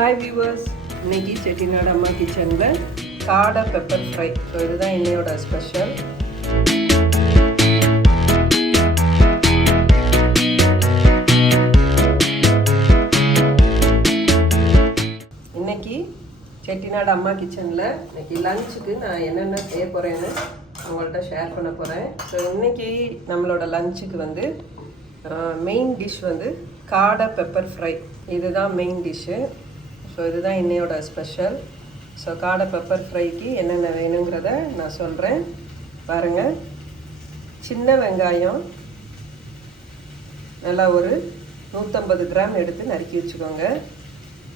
Hi viewers இன்னைக்கு செட்டிநாடு அம்மா கிச்சனில் காடை பெப்பர் ஃப்ரை. ஸோ இதுதான் என்னையோட ஸ்பெஷல் இன்னைக்கு செட்டிநாடு அம்மா கிச்சனில் இன்னைக்கு லஞ்சுக்கு நான் என்னென்ன செய்ய போகிறேன்னு உங்கள்கிட்ட ஷேர் பண்ண போகிறேன் ஸோ இன்னைக்கு நம்மளோட லஞ்சுக்கு வந்து மெயின் டிஷ் வந்து காடை பெப்பர் ஃப்ரை. இதுதான் மெயின் டிஷ்ஷு ஸோ இதுதான் இன்னையோட ஸ்பெஷல் ஸோ காடை பெப்பர் ஃப்ரைக்கு என்னென்ன வேணுங்கிறத நான் சொல்கிறேன் பாருங்கள் சின்ன வெங்காயம் நல்லா ஒரு நூற்றம்பது கிராம் எடுத்து நறுக்கி வச்சுக்கோங்க.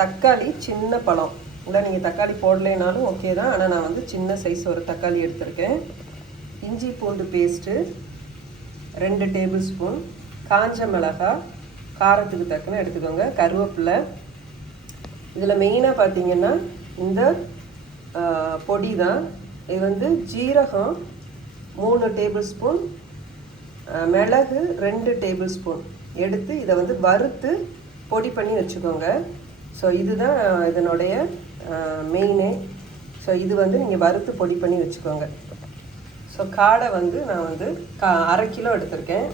தக்காளி சின்ன பழம். இல்லை நீங்கள் தக்காளி போடலைனாலும் ஓகே தான். ஆனால் நான் வந்து சின்ன சைஸ் ஒரு தக்காளி எடுத்திருக்கேன். இஞ்சி பூண்டு பேஸ்ட்டு ரெண்டு டேபிள் ஸ்பூன் காஞ்ச மிளகா காரத்துக்கு தக்கன எடுத்துக்கோங்க. கருவேப்பிலை இதில் மெயினாக பார்த்தீங்கன்னா இந்த பொடி தான் இது வந்து ஜீரகம் மூணு டேபிள் ஸ்பூன் மிளகு ரெண்டு டேபிள் ஸ்பூன் எடுத்து இதை வந்து வறுத்து பொடி பண்ணி வச்சுக்கோங்க. ஸோ இதுதான் இதனுடைய மெயினே ஸோ இது வந்து நீங்கள் வறுத்து பொடி பண்ணி வச்சுக்கோங்க. ஸோ காடை வந்து நான் வந்து கா அரை கிலோ எடுத்திருக்கேன்.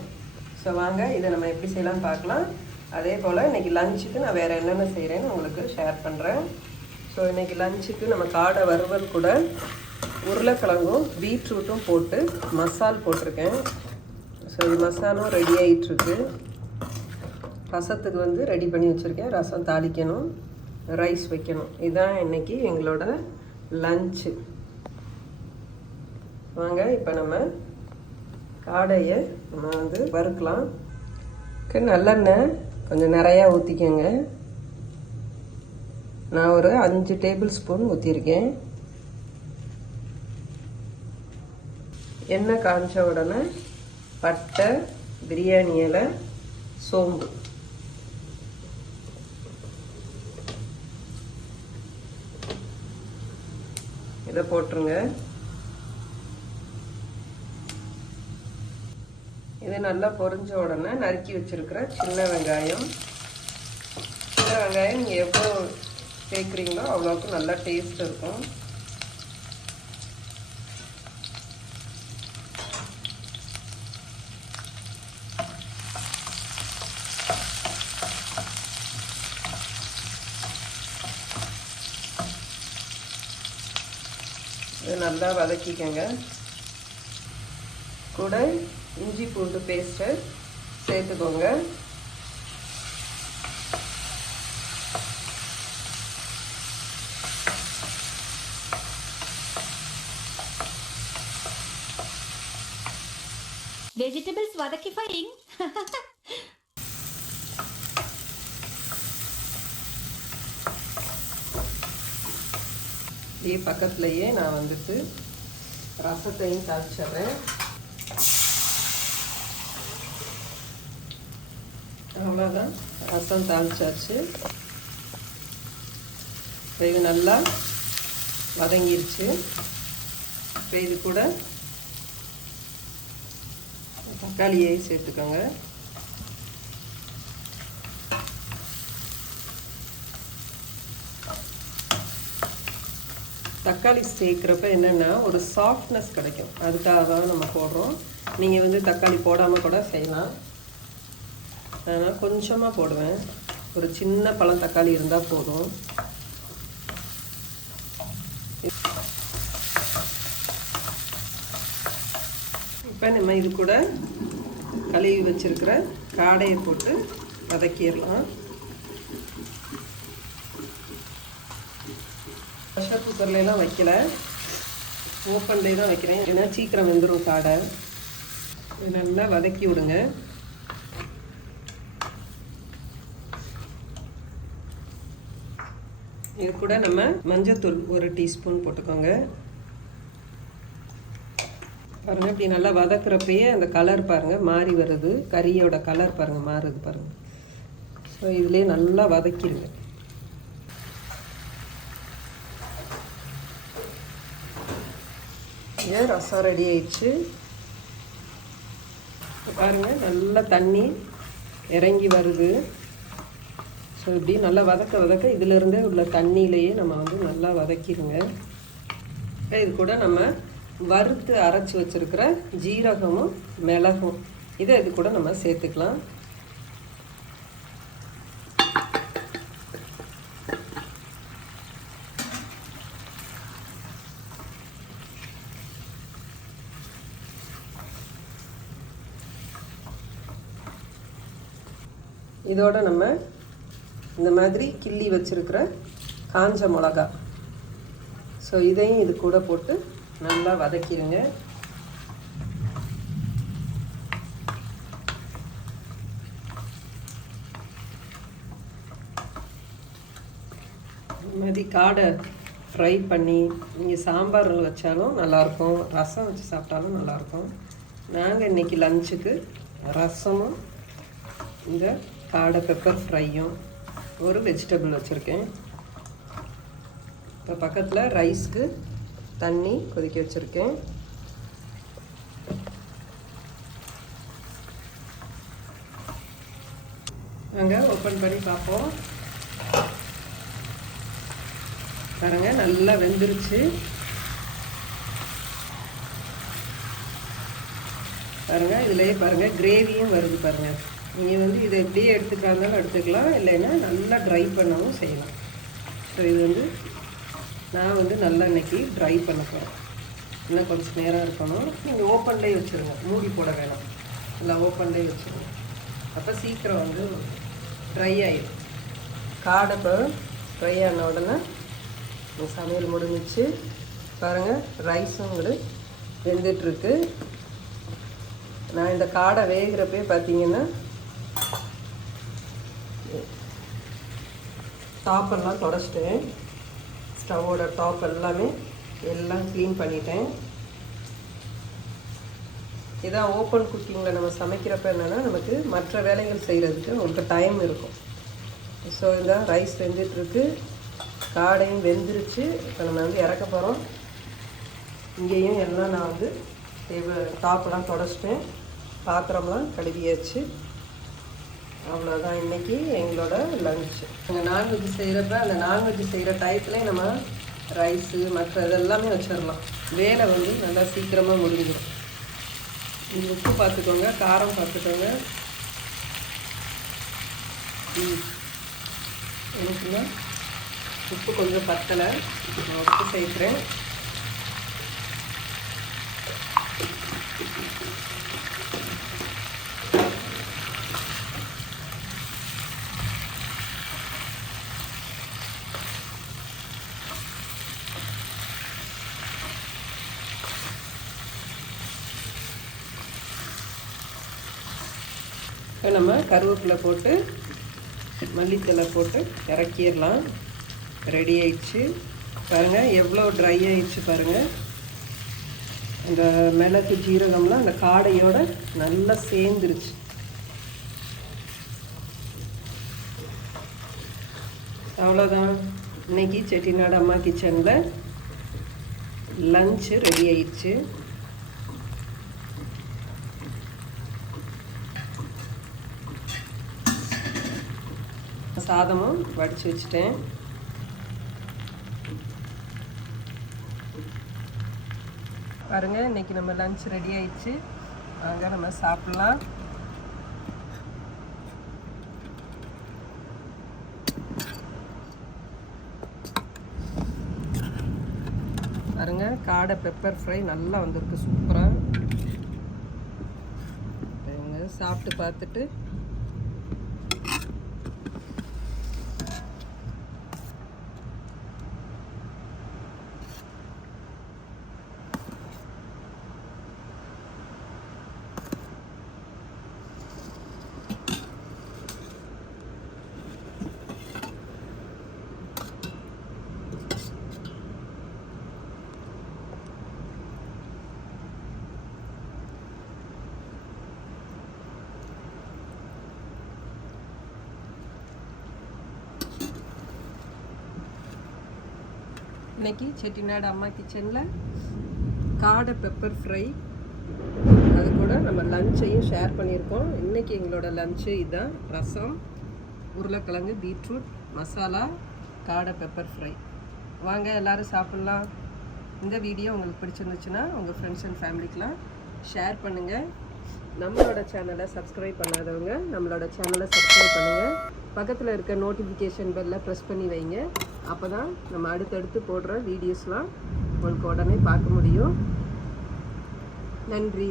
ஸோ வாங்க இதை நம்ம எப்படி செய்யலாம்னு பார்க்கலாம். அதே போல் இன்றைக்கி லஞ்சுக்கு நான் வேறு என்னென்ன செய்கிறேன்னு உங்களுக்கு ஷேர் பண்ணுறேன் ஸோ இன்றைக்கி லஞ்சுக்கு நம்ம காடை வறுவல் கூட உருளைக்கிழங்கும் பீட்ரூட்டும் போட்டு மசால் போட்டிருக்கேன். ஸோ இது மசாலும் ரெடி ஆகிட்டுருக்கு ரசத்துக்கு வந்து ரெடி பண்ணி வச்சுருக்கேன். ரசம் தாளிக்கணும். ரைஸ் வைக்கணும். இதுதான் இன்றைக்கி எங்களோட லஞ்சு வாங்க இப்போ நம்ம காடையை நம்ம வந்து வறுக்கலாம். நல்லெண்ணெய் கொஞ்சம் நிறையா ஊற்றிக்கோங்க நான் ஒரு அஞ்சு டேபிள் ஸ்பூன் ஊற்றிருக்கேன் எண்ணெய் காய்ச்ச உடனே பட்டை பிரியாணி இலை சோம்பு. இதை போட்டுருங்க. இது நல்லா பொரிஞ்ச உடனே நறுக்கி வச்சிருக்கிற சின்ன வெங்காயம். சின்ன வெங்காயம் நீங்கள் எவ்வளோ சேர்க்குறீங்களோ அவ்வளோக்கு நல்லா டேஸ்ட் இருக்கும். இது நல்லா வதக்கிக்கங்க. கூட இஞ்சி பூண்டு பேஸ்ட்டு சேர்த்துக்கோங்க. வெஜிடபிள்ஸ் வதக்கி ஃபைங் இதே பக்கத்துலேயே நான் வந்துட்டு ரசத்தையும் தாளிச்சிட்றேன். அவ்வளோதான் ரசம் தாளிச்சாச்சு. இப்போ இது நல்லா வதங்கிருச்சு. இப்போ இது கூட தக்காளியை சேர்த்துக்கோங்க. தக்காளி சேர்க்குறப்ப என்னென்னா ஒரு சாஃப்ட்னஸ் கிடைக்கும். அதுக்காக தான் நம்ம போடுறோம். நீங்கள் வந்து தக்காளி போடாமல் கூட செய்யலாம். அதனால் கொஞ்சமாக போடுவேன். ஒரு சின்ன பழம் தக்காளி இருந்தால் போதும். இப்போ நம்ம இது கூட கழுவி வச்சுருக்கிற காடையை போட்டு வதக்கிடலாம். ப்ரெஷர் குக்கர்லாம் வைக்கல. ஓப்பன்லேயே தான் வைக்கிறேன். ஏன்னா சீக்கிரம் வெந்துடும் காடை. நல்லா வதக்கி விடுங்க. இது கூட நம்ம மஞ்சத்தூள் ஒரு டீஸ்பூன் போட்டுக்கோங்க. பாருங்க இப்படி நல்லா வதக்குறப்பயே அந்த கலர் பாருங்க மாறி வருது. கறியோட கலர் பாருங்க மாறுது பாருங்க. ஸோ இதுலேயே நல்லா வதக்கிடுங்க ஏன் ரசம் ரெடி ஆயிடுச்சு. பாருங்கள் பாருங்க நல்லா தண்ணி இறங்கி வருது. ஸோ இப்படி நல்லா வதக்க வதக்க இதிலிருந்தே உள்ள தண்ணியிலேயே நம்ம வந்து நல்லா வதக்கிடுங்க. இது கூட நம்ம வறுத்து அரைச்சி வச்சிருக்கிற ஜீரகமும் மிளகும். இதை இது கூட நம்ம சேர்த்துக்கலாம். இதோட நம்ம இந்த மாதிரி கிள்ளி வச்சுருக்கிற காஞ்ச மிளகா. ஸோ இதையும் இது கூட போட்டு நல்லா வதக்கிடுங்க. மாதிரி காடை ஃப்ரை பண்ணி நீங்கள் சாம்பார் வச்சாலும் நல்லாயிருக்கும். ரசம் வச்சு சாப்பிட்டாலும் நல்லாயிருக்கும். நாங்கள் இன்றைக்கி லஞ்சுக்கு ரசமும் இந்த காடை பெப்பர் ஃப்ரையும் ஒரு வெஜிடபிள் வச்சுருக்கேன். இப்போ பக்கத்தில் ரைஸ்க்கு தண்ணி கொதிக்க வச்சுருக்கேன். வாங்க ஓப்பன் பண்ணி பார்ப்போம். பாருங்க நல்லா வெந்துருச்சு. பாருங்க இதுலேயே பாருங்க கிரேவியும் வருது பாருங்கள் நீங்கள் வந்து இதை எப்படியே எடுத்துக்கிறாந்தாலும் எடுத்துக்கலாம். இல்லைன்னா நல்லா ட்ரை பண்ணவும் செய்யலாம். ஸோ இது வந்து நான் வந்து நல்லா இன்றைக்கி ட்ரை பண்ண போகிறேன் இன்னும் கொஞ்சம் நேரம் இருக்கணும். நீங்கள் ஓப்பன்லேயே வச்சுருங்க. மூடி போட வேணாம். இல்லை ஓப்பன்லேயே வச்சுருங்க. அப்போ சீக்கிரம் வந்து ட்ரை ஆகிடும் காடை இப்போ ட்ரை ஆன உடனே சமையல் முடிஞ்சிச்சு. பாருங்கள் ரைஸும் கூட வெந்துட்டுருக்கு நான் இந்த காடை வேகிறப்பே பார்த்தீங்கன்னா டாப்பெல்லாம் தொடச்சிட்டேன். ஸ்டவ்வோட டாப் எல்லாமே எல்லாம் க்ளீன் பண்ணிட்டேன். இதான் ஓப்பன் குக்கிங்கில் நம்ம சமைக்கிறப்ப என்னென்னா நமக்கு மற்ற வேலைகள் செய்கிறதுக்கு உங்களுக்கு டைம் இருக்கும். ஸோ இதான் ரைஸ் வெந்துட்டுருக்கு. காடையும் வெந்துருச்சு. இப்போ நம்ம வந்து இறக்க போகிறோம் இங்கேயும் எல்லாம் நான் வந்து டேபிள் டாப்லாம் தொடச்சிட்டேன். பாத்திரம்லாம் கழுவியாச்சு. அவ்வளோதான் இன்னைக்கு எங்களோட லஞ்சு நாங்கள் நான்வெஜ் செய்கிறப்ப அந்த நான்வெஜ் செய்கிற டயத்துலேயே நம்ம ரைஸு மற்ற இதெல்லாமே வச்சிடலாம். வேலை வந்து நல்லா சீக்கிரமாக முடிஞ்சிடும். நீங்கள் உப்பு பார்த்துக்கோங்க காரம் பார்த்துக்கோங்க. எனக்குன்னா உப்பு கொஞ்சம் பத்தலை. நான் உப்பு சேர்க்குறேன். நம்ம கருவேப்பிலை போட்டு மல்லித்தலை போட்டு இறக்கிடலாம். ரெடி ஆயிடுச்சு. பாருங்கள் எவ்வளோ ட்ரை ஆயிடுச்சு பாருங்கள் அந்த மிளகு ஜீரகம்லாம் அந்த காடையோட நல்லா சேர்ந்துருச்சு. அவ்வளோதான் இன்னைக்கு செட்டிநாடு அம்மா கிச்சனில் லஞ்சு ரெடி ஆயிடுச்சு. சாதமும் வடித்து வச்சுட்டேன். பாருங்க இன்னைக்கு நம்ம லஞ்ச் ரெடி ஆயிடுச்சு. வாங்க நம்ம சாப்பிடலாம். பாருங்க காடை பெப்பர் ஃப்ரை நல்லா வந்திருக்கு சூப்பராக சாப்பிட்டு பார்த்துட்டு இன்னைக்கு செட்டிநாடு அம்மா கிச்சனில் காடை பெப்பர் ஃப்ரை அது கூட நம்ம லஞ்சையும் ஷேர் பண்ணியிருக்கோம். இன்னைக்கு எங்களோட லஞ்சு இதுதான் ரசம் உருளைக்கிழங்கு பீட்ரூட் மசாலா காடை பெப்பர் ஃப்ரை வாங்க எல்லாரும் சாப்பிட்லாம். இந்த வீடியோ உங்களுக்கு பிடிச்சிருந்துச்சுன்னா உங்கள் ஃப்ரெண்ட்ஸ் அண்ட் ஃபேமிலிக்கெலாம் ஷேர் பண்ணுங்கள் நம்மளோட சேனலை சப்ஸ்கிரைப் பண்ணாதவங்க நம்மளோட சேனலை சப்ஸ்கிரைப் பண்ணுங்கள் பக்கத்தில் இருக்க நோட்டிஃபிகேஷன் பெல்லை ப்ரெஸ் பண்ணி வைங்க. அப்போ தான் நம்ம அடுத்தடுத்து போடுற வீடியோஸ்லாம் உங்களுக்கு உடனே பார்க்க முடியும். நன்றி.